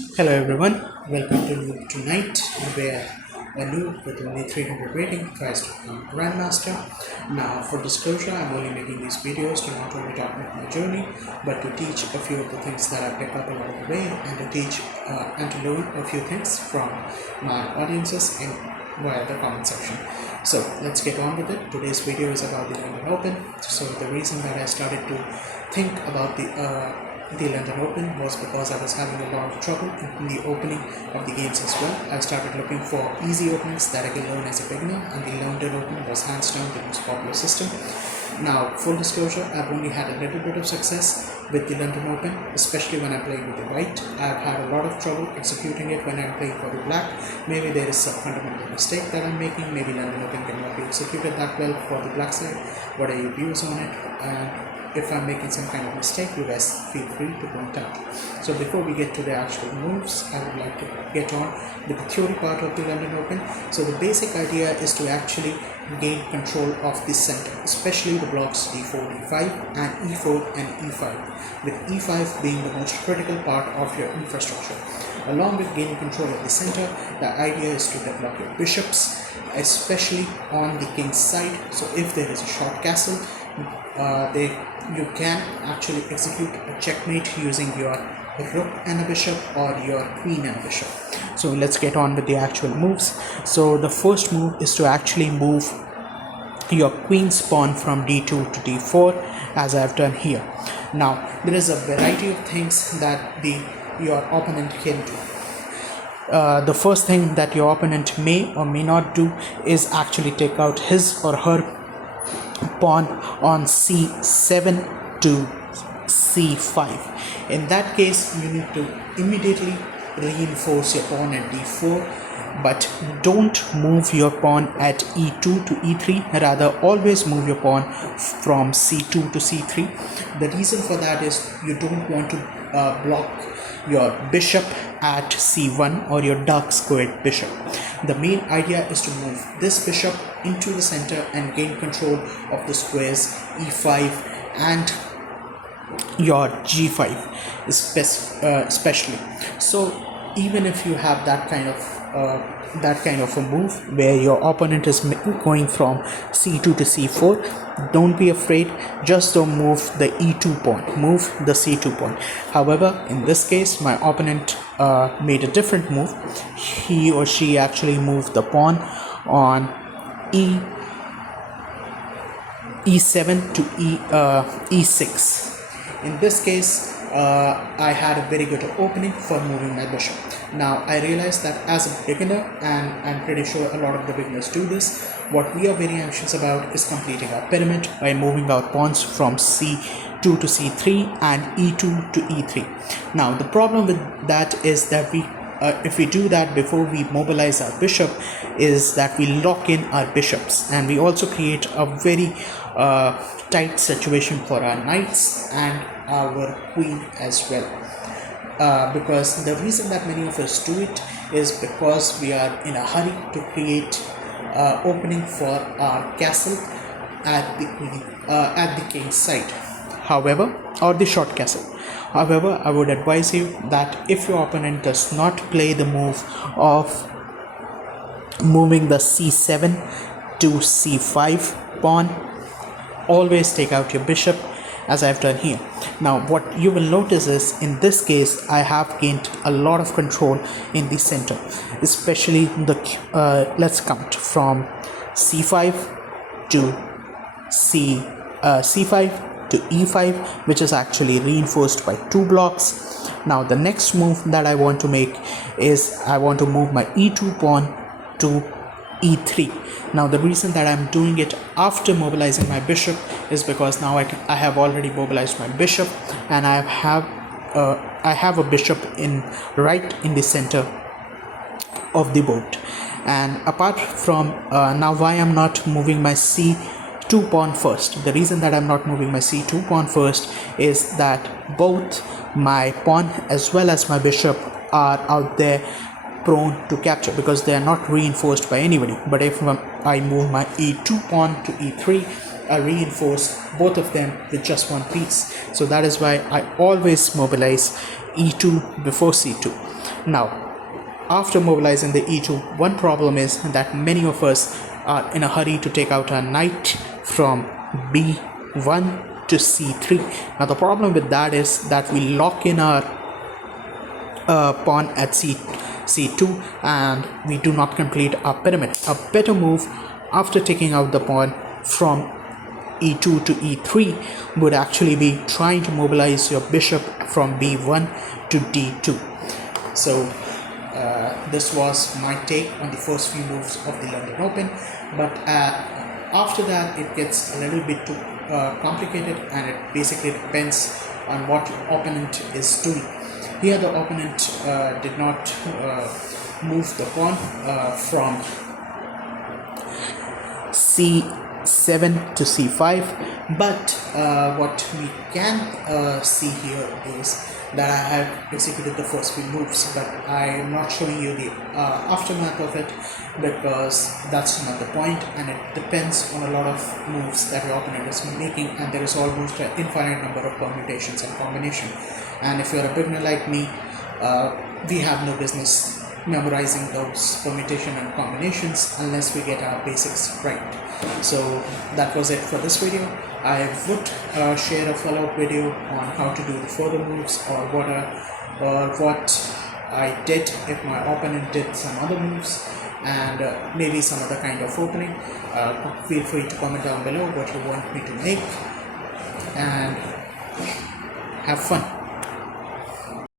Hello everyone, welcome to Noob tonight, where a noob with only 300 rating tries to become Grandmaster. Now, for disclosure, I'm only making these videos to not only document my journey, but to teach a few of the things that I pick up along the way, and to teach and to learn a few things from my audiences in via the comment section. So let's get on with it. Today's video is about the London Open. So the reason that I started to think about the London Open was because I was having a lot of trouble in the opening of the games as well. I started looking for easy openings that I can learn as a beginner, and the London Open was hands down the most popular system. Now, full disclosure, I've only had a little bit of success with the London Open, especially when I'm playing with the white. I've had a lot of trouble executing it when I'm playing for the black. Maybe there is some fundamental mistake that I'm making. Maybe London Open cannot be executed that well for the black side. What are your views on it? And if I'm making some kind of mistake, you guys feel free to point out. So before we get to the actual moves, I would like to get on with the theory part of the London Open. So the basic idea is to actually gain control of the center, especially the blocks d4, d5 and e4 and e5, with e5 being the most critical part of your infrastructure. Along with gaining control of the center, the idea is to develop your bishops, especially on the king's side. So if there is a short castle, you can actually execute a checkmate using your rook and a bishop or your queen and a bishop. So let's get on with the actual moves. So the first move is to actually move your queen's pawn from d2 to d4, as I've done here. Now there is a variety of things that your opponent can do. The first thing that your opponent may or may not do is actually take out his or her pawn on c7 to c5. In that case, you need to immediately reinforce your pawn at d4, but don't move your pawn at e2 to e3. Rather, always move your pawn from c2 to c3. The reason for that is you don't want to block your bishop at c1 or your dark squared bishop. The main idea is to move this bishop into the center and gain control of the squares e5 and your g5 especially. So even if you have that kind of a move where your opponent is going from c2 to c4, don't be afraid. Just don't move the e2 pawn, move the c2 pawn. However, in this case, my opponent made a different move. He or she actually moved the pawn on e7 to e6. In this case, I had a very good opening for moving my bishop. Now I realized that as a beginner, and I'm pretty sure a lot of the beginners do this, what we are very anxious about is completing our pyramid by moving our pawns from c2 to c3 and e2 to e3. Now the problem with that is that if we do that before we mobilize our bishop, is that we lock in our bishops, and we also create a very tight situation for our knights and our queen as well. Because the reason that many of us do it is because we are in a hurry to create opening for our castle at the king's side, however, or the short castle. However, I would advise you that if your opponent does not play the move of moving the c7 to c5 pawn, always take out your bishop, as I've done here. Now what you will notice is, in this case, I have gained a lot of control in the center, especially let's count from c5 to c5 to e5, which is actually reinforced by 2 blocks. Now the next move that I want to make is I want to move my e2 pawn to e3. Now the reason that I'm doing it after mobilizing my bishop is because now I have already mobilized my bishop, and I have a bishop right in the center of the board. And apart from now, why I'm not moving my c2 pawn first? The reason that I'm not moving my c2 pawn first is that both my pawn as well as my bishop are out there prone to capture because they are not reinforced by anybody. But if I move my e2 pawn to e3, I reinforce both of them with just one piece. So that is why I always mobilize e2 before c2. Now, after mobilizing the e2, one problem is that many of us are in a hurry to take out our knight from b1 to c3. Now the problem with that is that we lock in our pawn at c2 and we do not complete our pyramid. A better move after taking out the pawn from e2 to e3 would actually be trying to mobilize your bishop from b1 to d2. So this was my take on the first few moves of the London Open, but after that it gets a little bit too complicated, and it basically depends on what your opponent is doing. Here the opponent did not move the pawn from c7 to c5, but what we can see here is that I have executed the first few moves, but I am not showing you the aftermath of it because that's not the point, and it depends on a lot of moves that your opponent is making, and there is almost an infinite number of permutations and combination. And if you're a beginner like me, we have no business memorizing those permutation and combinations unless we get our basics right. So that was it for this video. I would share a follow-up video on how to do the further moves, or what I did if my opponent did some other moves, and maybe some other kind of opening. Feel free to comment down below what you want me to make, and have fun.